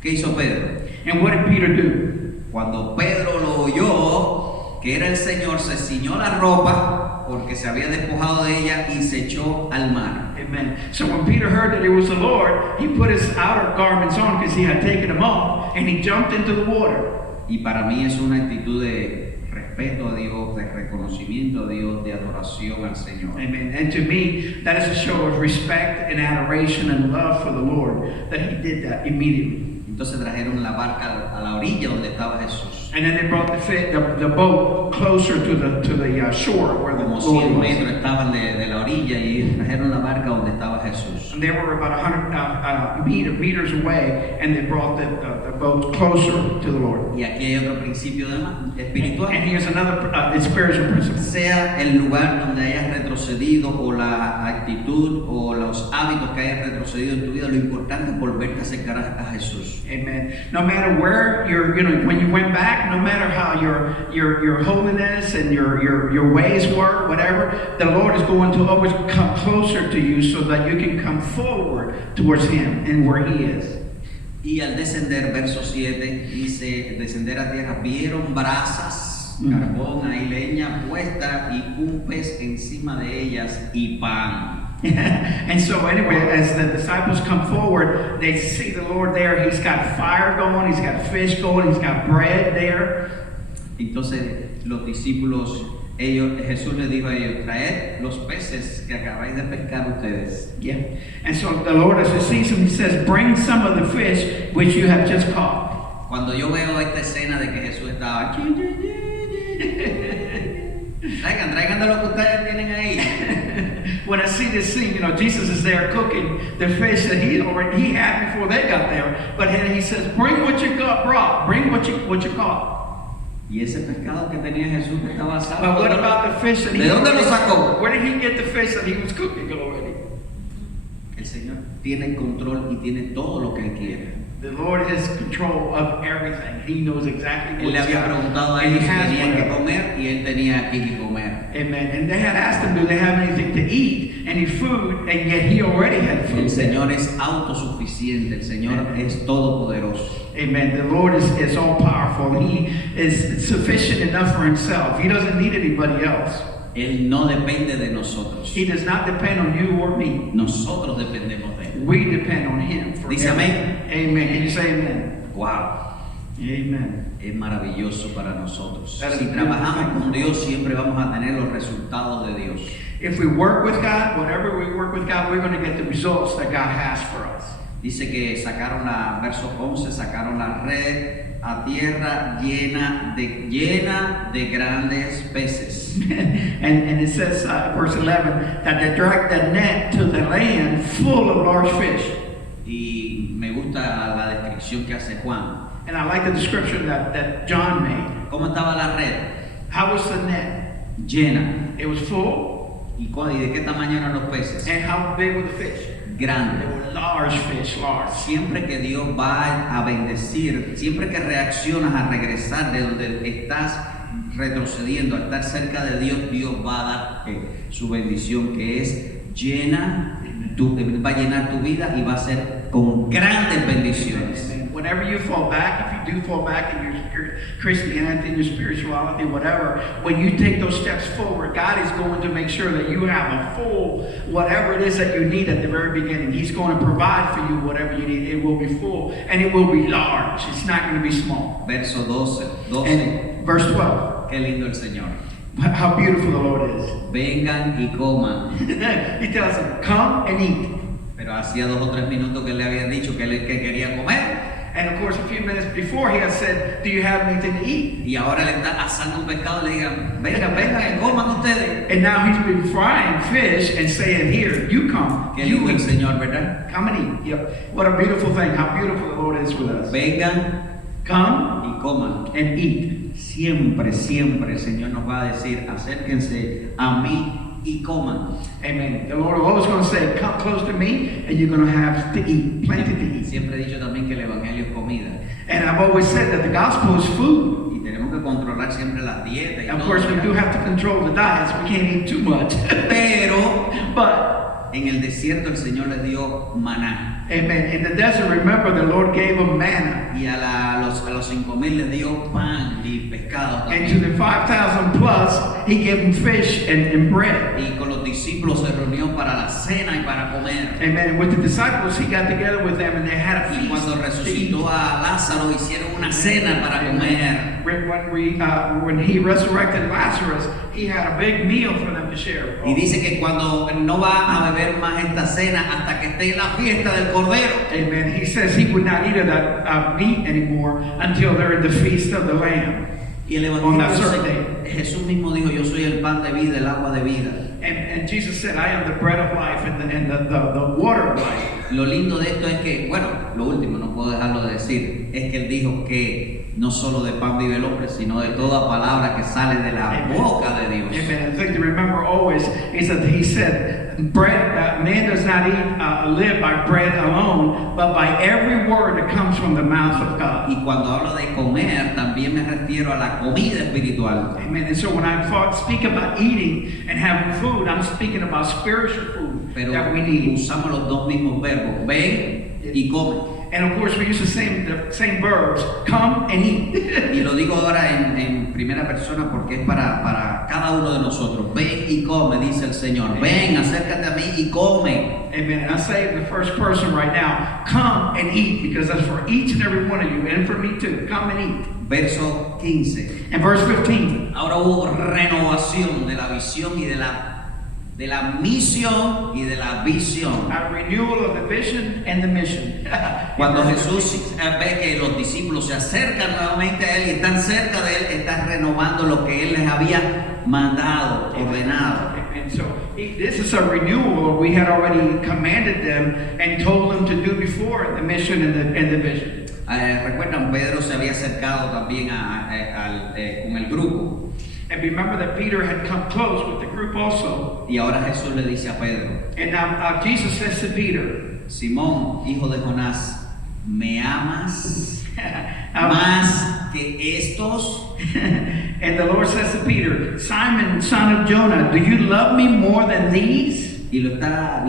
¿Qué hizo Pedro? And what did Peter do? Cuando Pedro lo oyó, que era el Señor, se ciñó la ropa porque se había despojado de ella y se echó al mar. Amen. So when Peter heard that it was the Lord, he put his outer garments on because he had taken them off, and he jumped into the water. Y para mí es una actitud de respeto a Dios, de reconocimiento a Dios, de adoración al Señor. Amen. And to me, that is a show of respect and adoration and love for the Lord that he did that immediately. Entonces trajeron la barca a la orilla donde estaba Jesús. And then they brought the boat closer to the shore where the Como Lord 100 was. metros estaban de la orilla y trajeron la barca donde estaba Jesús. And they were about 100 meters away, and they brought the boat closer to the Lord. Y aquí hay otro principio espiritual. And here's another spiritual principle. Sea el lugar donde hayas retrocedido o la actitud o los hábitos que hayas retrocedido en tu vida, lo importante es volverte a acercar a Jesús. Amen. No matter where when you went back, no matter how your holiness and your ways were, whatever, the Lord is going to always come closer to you so that you can come forward towards Him and where He is. Y al descender, verso 7, dice, descender a tierra, vieron brasas, carbón, ahí leña puesta y un pez encima de ellas y pan. And so anyway, as the disciples come forward, they see the Lord there. He's got fire going, He's got fish going, He's got bread there. Entonces los discípulos, Jesús les dijo a ellos, traed los peces que acabáis de pescar ustedes. Yeah. And so the Lord, as He sees them, He says, bring some of the fish which you have just caught. Cuando yo veo esta escena de que Jesús estaba, traigan de lo que ustedes tienen ahí. When I see this scene, Jesus is there cooking the fish that he had before they got there. But then He says, bring what you brought, bring what you caught. Y ese pescado que tenía Jesús que estaba asado. But what about the fish that ¿De dónde lo sacó? Where did He get the fish that He was cooking already? El Señor tiene el control y tiene todo lo que Él quiere. The Lord has control of everything. He knows exactly Él what le había preguntado a ellos si tenían que comer y Él tenía aquí que comer. Amen. And they had asked Him, do they have anything to eat, any food, and yet He already had food. El Señor es autosuficiente, el Señor es todopoderoso. Amen. The Lord is all powerful. He is sufficient enough for Himself. He doesn't need anybody else. Él no depende de nosotros. He does not depend on you or me. Nosotros dependemos de Él. We depend on Him. For Dice everything. amén. Amen. Can you say amen? Wow. Amen. Es maravilloso para nosotros. That is Si a trabajamos beautiful con Dios, siempre vamos a tener los resultados de Dios. If we work with God, whatever we work with God, we're going to get the results that God has for us. Dice que sacaron verso 11, sacaron la red a tierra llena de grandes peces. and it says, verse 11, that they dragged the net to the land full of large fish. Y me gusta la descripción que hace Juan. And I like the description that John made. ¿Cómo estaba la red? How was the net? Llena. It was full. ¿Y de qué tamaño eran los peces? And how big were the fish? They Grandes. were large fish, large. Siempre que Dios va a bendecir, siempre que reaccionas a regresar de donde estás retrocediendo, a estar cerca de Dios, Dios va a dar su bendición, que es va a llenar tu vida y va a ser con grandes bendiciones. And whenever you fall back, if you do fall back in your Christianity, in your spirituality, whatever, when you take those steps forward, God is going to make sure that you have a full, whatever it is that you need at the very beginning. He's going to provide for you whatever you need. It will be full and it will be large. It's not going to be small. Verso 12. And verse 12. Qué lindo el Señor. How beautiful the Lord is. Vengan y coman. He tells them, come and eat. Pero hacía 2 o 3 minutos que le habían dicho que quería comer. And of course, a few minutes before, he had said, do you have anything to eat? Y ahora le está asando un pescado y le digan, vengan y coman ustedes. And now he's been frying fish and saying, here, you come. Qué You lindo el eat. Señor, ¿verdad? Come and eat. Yep. What a beautiful thing. How beautiful the Lord is with us. Vengan Come y coman. and eat. Siempre, siempre el Señor nos va a decir, acérquense a mí y coman. Amen. The Lord is always going to say, come close to me, and you're going to have to eat, plenty to eat. Siempre he dicho también que el Evangelio es comida. And I've always said that the gospel is food. Y tenemos que controlar siempre las dietas y Of todo, course, we ¿verdad? do have to control the diets. We can't eat too much. Pero But, en el desierto el Señor les dio maná. amen. In the desert, remember, the Lord gave them manna. Y a los 5,000 les dio pan y pescado And to también. the 5,000 plus, he gave them fish and bread. Y con los discípulos se reunió para la cena y para comer. Amen. And with the disciples, he got together with them and they had a Y feast. cuando resucitó a Lázaro, hicieron una cena para comer. When he resurrected Lazarus, he had a big meal for them to share. Y dice que cuando no va a beber más esta cena hasta que esté en la fiesta del Cordero. Amen. He says he would not eat of that meat anymore until they're in the feast of the Lamb. Y el On that Evangelio certain day. Jesús mismo dijo, yo soy el pan de vida, el agua de vida. And Jesus said, I am the bread of life and the water of life. Lo lindo de esto es que, bueno, lo último, no puedo dejarlo de decir, es que él dijo que no solo de pan vive el hombre, sino de toda palabra que sale de la boca de Dios. Amen. I think to remember always is that he said, bread, man does not live by bread alone, but by every word that comes from the mouth of God. Y cuando hablo de comer, también me refiero a la comida espiritual. Amen. And so when I speak about eating and having food, I'm speaking about spiritual food Pero that we need. usamos los dos mismos verbos, ven y come. And of course, we use the same verbs, come and eat. Y lo digo ahora en primera persona porque es para cada uno de nosotros. Ven y come, dice el Señor. Ven, acércate a mí y come. Amen. And I say it in the first person right now, come and eat, because that's for each and every one of you, and for me too. Come and eat. Verso 15. And verse 15. Ahora hubo renovación de la visión y de la misión y de la visión. A renewal of the vision and the mission. Cuando Jesús ve que los discípulos se acercan nuevamente a Él y están cerca de Él, está renovando lo que Él les había mandado, ordenado. And so this is a renewal we had already commanded them and told them to do before the mission and the vision. Recuerdan, Pedro se había acercado también con el grupo. And remember that Peter had come close with the group also. Y ahora Jesús le dice a Pedro, And now Jesus says to Peter, Simón, hijo de Jonás, ¿me amas um, más que estos? and the Lord says to Peter, Simon, son of Jonah, do you love me more than these? Y lo está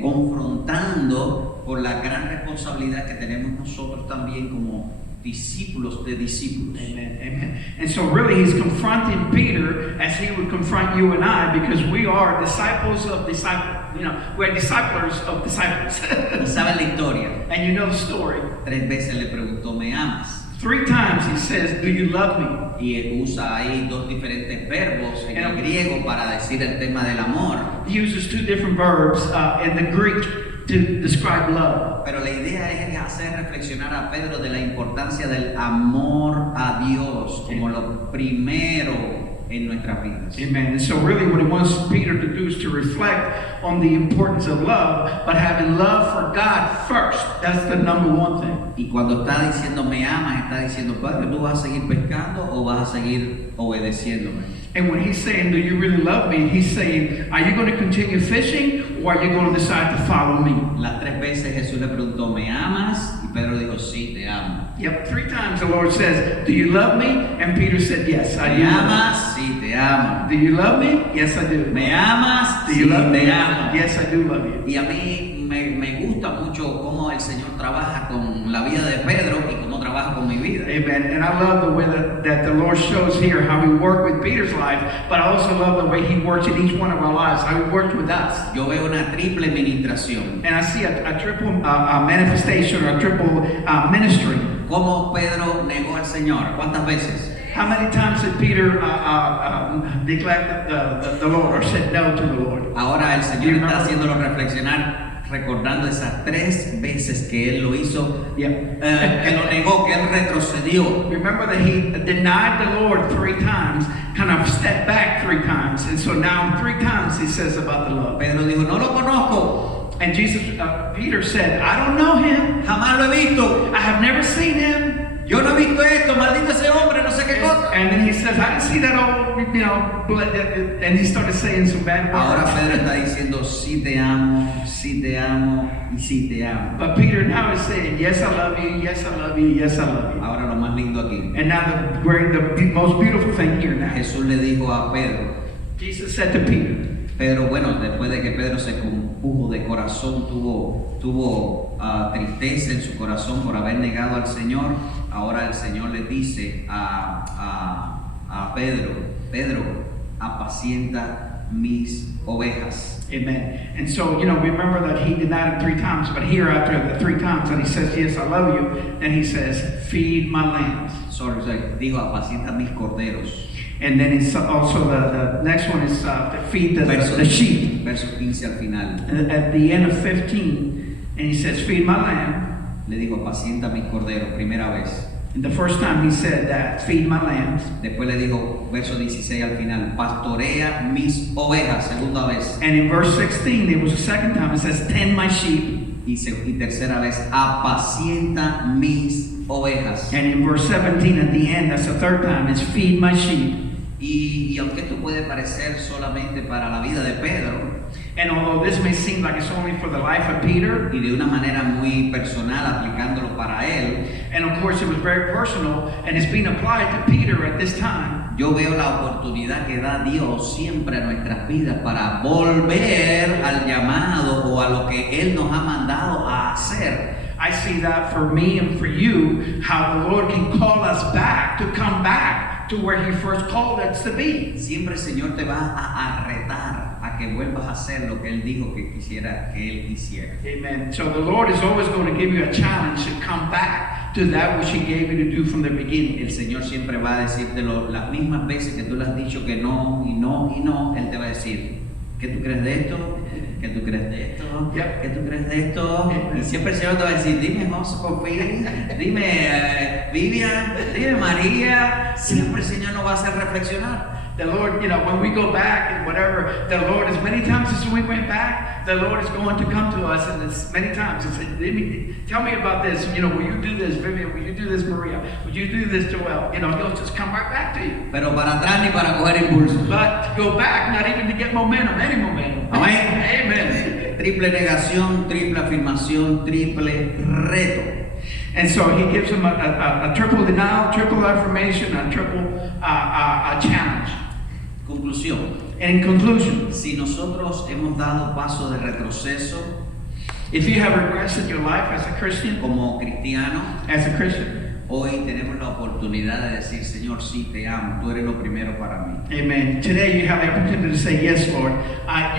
confrontando por la gran responsabilidad que tenemos nosotros también como discípulos de discípulos. Amen. Amen. And so really he's confronting Peter as he would confront you and I, because we are disciples of disciples. You know, we're disciples of disciples. Y saben la historia. And you know the story. 3 veces le preguntó, ¿me amas? 3 times he says, do you love me? Y él usa ahí 2 diferentes verbos en el And- griego para decir el tema del amor. He uses 2 different verbs in the Greek to describe love. Pero la idea es hacer reflexionar a Pedro de la importancia del amor a Dios como lo primero en nuestras vidas. Amen. And so really what he wants Peter to do is to reflect on the importance of love, but having love for God first. That's the number one thing. Y cuando está diciendo me amas, está diciendo, Padre, ¿tú vas a seguir pescando o vas a seguir obedeciéndome? And when he's saying, do you really love me? He's saying, are you going to continue fishing or are you going to decide to follow me? Las 3 veces Jesús le preguntó, ¿me amas? Y Pedro dijo, sí, te amo. Yep, 3 times the Lord says, do you love me? And Peter said, yes, I ¿Me do. amas? Sí, te amo. Do you love me? Yes, I do. ¿Me amas? Do Sí, you love me? te amo. Yes, I do love you. Y a mí me gusta mucho cómo el Señor trabaja con la vida de Pedro y cómo trabaja con mi vida. Amen. And I love the way that the Lord shows here how he worked with Peter's life, but I also love the way he works in each one of our lives, how he worked with us. Yo veo una triple ministración. And I see a triple manifestation or a triple ministry. ¿Cómo Pedro negó al Señor? ¿Cuántas veces? How many times did Peter declare the Lord or said no to the Lord? Ahora el Señor está haciéndolo reflexionar, recordando esas 3 veces que Él lo hizo, Yep. que lo negó, que Él retrocedió. Remember that he denied the Lord 3 times, kind of stepped back 3 times. And so now 3 times he says about the love. Pedro dijo, no lo conozco, And Peter said, I don't know him. jamás lo he visto. I have never seen him. Yo no he visto esto, maldito ese hombre, no sé qué cosa. And then he says, I didn't see that old, blood. And he started saying some bad Ahora words. Pedro está diciendo, sí te amo, sí te amo y sí te amo. But Peter now is saying, yes, I love you, yes, I love you, yes, I love you. Ahora lo más lindo aquí. And now the most beautiful thing here now. Jesús le dijo a Pedro, Jesus said to Peter, Pedro, bueno, después de que Pedro se compuso de corazón, tuvo tristeza en su corazón por haber negado al Señor, ahora el Señor le dice a Pedro, Pedro, apacienta mis ovejas. Amen. And so, remember that he denied him 3 times, but here after the 3 times that he says, yes, I love you, then he says, feed my lambs. Sorry, dijo, apacienta mis corderos. And then it's also the next one is to feed the sheep. Verso 15 al final. At the end of 15, and he says, feed my lamb. Le dijo, apacienta mis corderos, primera vez. And the first time he said that, feed my lambs. Después le dijo, verso 16 al final, pastorea mis ovejas, segunda vez. And in verse 16, it was the second time, it says, tend my sheep. Y tercera vez, apacienta mis ovejas. And in verse 17 at the end, that's the third time, it's feed my sheep. Y aunque esto puede parecer solamente para la vida de Pedro, and although this may seem like it's only for the life of Peter, y de una manera muy personal aplicándolo para él, and of course it was very personal, and it's being applied to Peter at this time, yo veo la oportunidad que da Dios siempre a nuestras vidas para volver al llamado o a lo que Él nos ha mandado a hacer. I see that for me and for you, how the Lord can call us back, to come back to where He first called us to be. Siempre el Señor te va a retar a que vuelvas a hacer lo que Él dijo que quisiera que Él hiciera. Amen. So the Lord is always going to give you a challenge to come back to that which He gave you to do from the beginning. El Señor siempre va a decírtelo las mismas veces que tú le has dicho que no y no y no, Él te va a decir, ¿qué tú crees de esto? ¿Qué tú crees de esto? Yep. ¿Qué tú crees de esto? Y siempre el Señor te va a decir, dime José Porfirio, dime Vivian, dime María. Siempre el Señor nos va a hacer reflexionar. The Lord, when we go back and whatever, the Lord, as many times as we went back, the Lord is going to come to us, and as many times and say, tell me about this. Will you do this, Vivian? Will you do this, Maria? Will you do this, Joel? He'll just come right back to you. Pero para atrás ni para coger impulso. But to go back, not even to get momentum, any momentum. Amén. Amen. Triple negación, triple afirmación, triple reto. And so he gives them a triple denial, triple affirmation, a triple a challenge. Conclusión. In conclusion, si nosotros hemos dado paso de retroceso, if you have regrets in your life as a Christian, como cristiano, hoy tenemos la oportunidad de decir, Señor, sí, te amo, tú eres lo primero para mí. Amen. Today you have the opportunity to say, yes, Lord,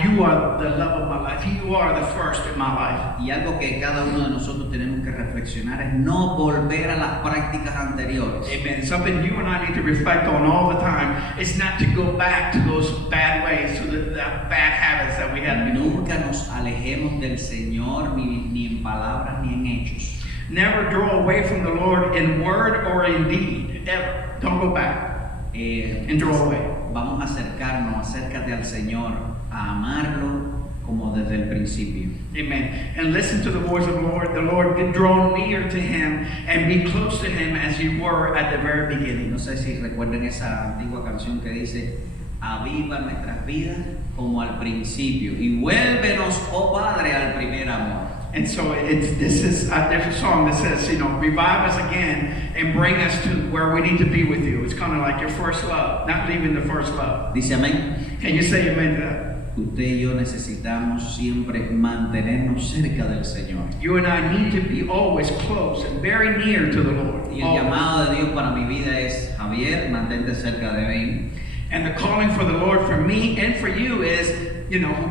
you are the love of my life. You are the first in my life. Y algo que cada uno de nosotros tenemos que reflexionar es no volver a las prácticas anteriores. Amen. Something you and I need to reflect on all the time is not to go back to those bad ways, to the bad habits that we had. Nunca nos alejemos del Señor ni en palabras ni en hechos. Never draw away from the Lord in word or in deed. Ever. Don't go back and draw away. Vamos a acercarnos, acércate al Señor, a amarlo como desde el principio. Amen. And listen to the voice of the Lord. The Lord can draw near to Him and be close to Him as you were at the very beginning. No sé si recuerden esa antigua canción que dice, aviva nuestras vidas como al principio y vuélvenos, oh Padre, al primer amor. And so there's a song that says, revive us again and bring us to where we need to be with you. It's kind of like your first love, not leaving the first love. Dice amén. Can you say amen to that? Usted y yo necesitamos siempre mantenernos cerca del Señor. You and I need to be always close and very near to the Lord. Y el llamado de Dios para mi vida es, Javier, mantente cerca de mí. And the calling for the Lord for me and for you is,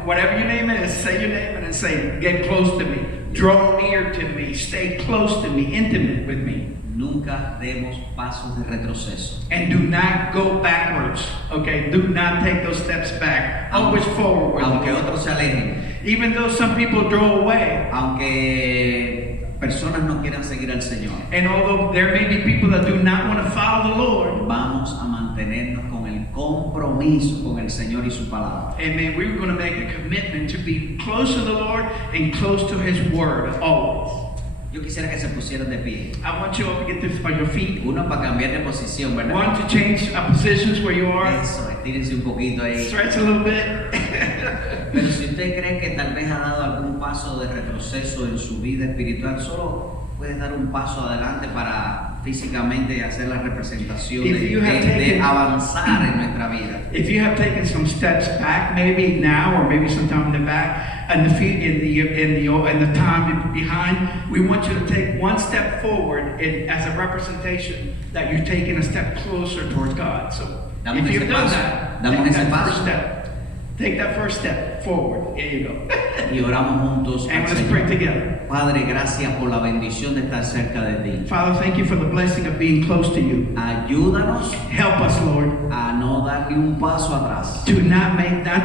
whatever your name is, say your name and then say, get close to me, draw near to me, stay close to me, intimate with me. Nunca demos pasos de retroceso. And do not go backwards, okay? Do not take those steps back. Always forward. Aunque otros se alejen. Even though some people draw away. Aunque personas no quieran seguir al Señor. And although there may be people that do not want to follow the Lord. Vamos a mantenernos con el compromiso con el Señor y su palabra. Amen. We're going to make a commitment to be close to the Lord and close to His Word always. Yo quisiera que se pusieran de pie. I want you all to get this on your feet. Uno para cambiar de posición, ¿verdad? One to change positions where you are. Eso, estírense un poquito ahí. Stretch a little bit. Pero si usted cree que tal vez ha dado algún paso de retroceso en su vida espiritual, solo puede dar un paso adelante para físicamente hacer la representación de avanzar en nuestra vida. If you have taken some steps back, maybe now or maybe sometime in the back, and the feet in the time behind, we want you to take one step forward as a representation that you've taken a step closer towards God. So if you've done that, take that first step. Take that first step forward. There you go. Y oramos juntos al And let's pray Señor. together. Padre, gracias por la bendición de estar cerca de ti. Father, thank you for the blessing of being close to you. Ayúdanos Help us, Lord, a no dar ni un paso atrás. to not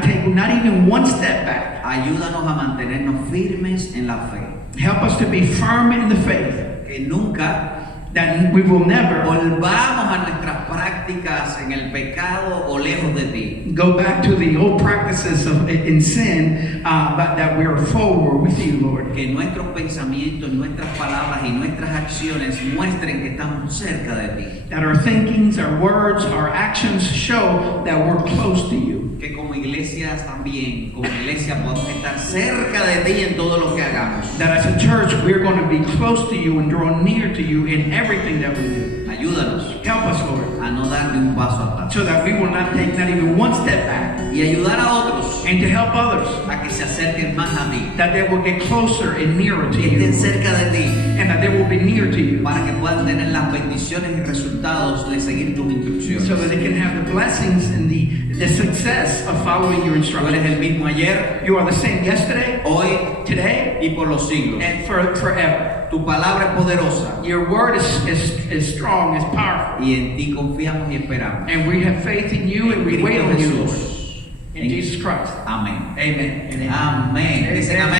take not even one step back. Ayúdanos a mantenernos firmes en la fe. Help us to be firm in the faith, Que nunca that we will never volvamos a nuestras prácticas en el pecado o lejos de ti. go back to the old practices of in sin, but that we are forward with you, Lord. Que nuestros pensamientos, nuestras palabras y nuestras acciones muestren que estamos cerca de ti. That our thinkings, our words, our actions show that we're close to you. Que como iglesias también, como iglesia podamos estar cerca de ti en todo lo que hagamos. That as a church, we're going to be close to you and draw near to you in everything that we do. Ayúdanos Help us, Lord, a no dar ni un paso atrás. so that we will not take not even one step back, Y ayudar a otros and to help others, a que se acerquen más a ti. that they will get closer and nearer to Que you, estén cerca de ti. and that they will be near to you, Para que puedan tener las bendiciones y resultados de seguir tus instrucciones. so that they can have the blessings and the success of following your Tú eres instructions. el mismo ayer, You are the same yesterday, hoy today, y por los siglos. and forever. Tu palabra es poderosa Your word is strong, is powerful, y en ti confiamos y esperamos. and we have faith in you and we En wait Cristo on you, Lord. Jesús. In Jesus Christ. Amén. Amen. Amén. Dicen amén.